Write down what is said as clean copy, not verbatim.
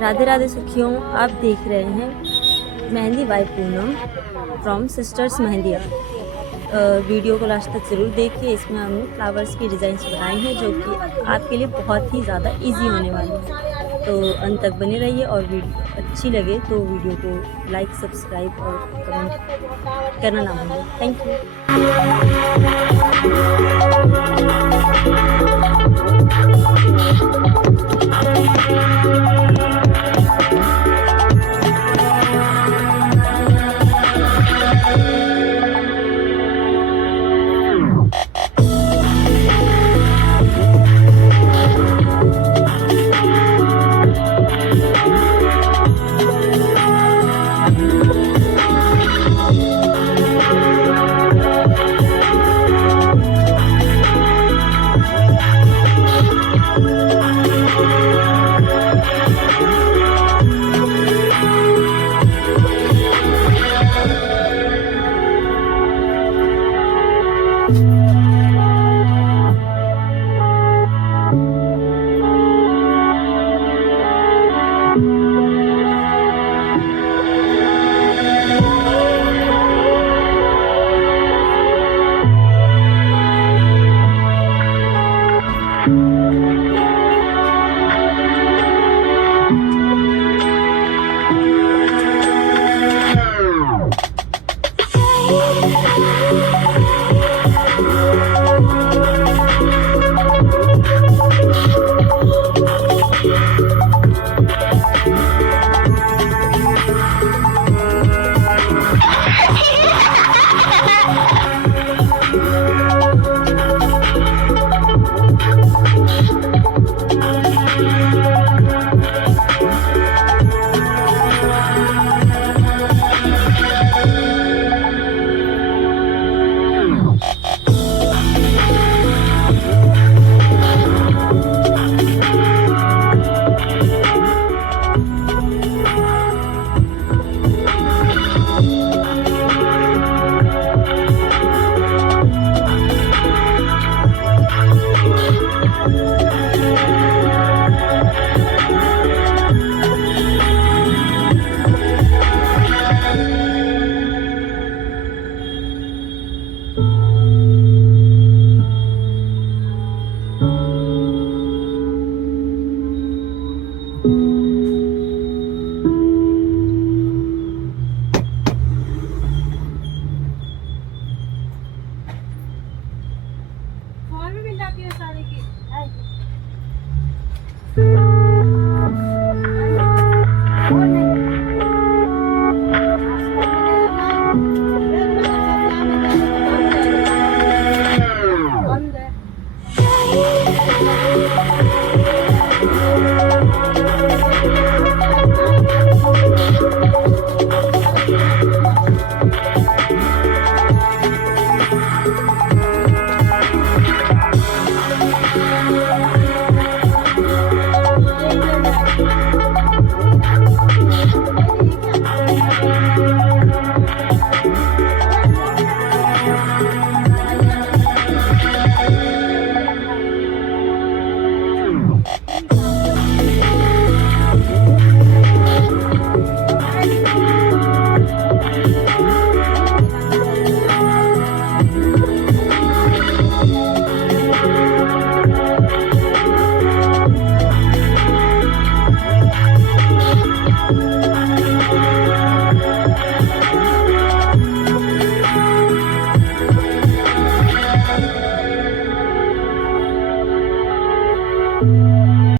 राधे राधे सखियों, आप देख रहे हैं mehndi by Poonam from sisters Mehndi art. Video को लास्ट तक ज़रूर देखिए। इसमें हमने फ्लावर्स की डिज़ाइंस बनाई हैं जो कि आपके लिए बहुत ही ज़्यादा इजी होने वाली है। तो अंत तक बने रहिए और वीडियो अच्छी लगे तो वीडियो को लाइक, सब्सक्राइब और कमेंट करना ना भूलें। Thank you.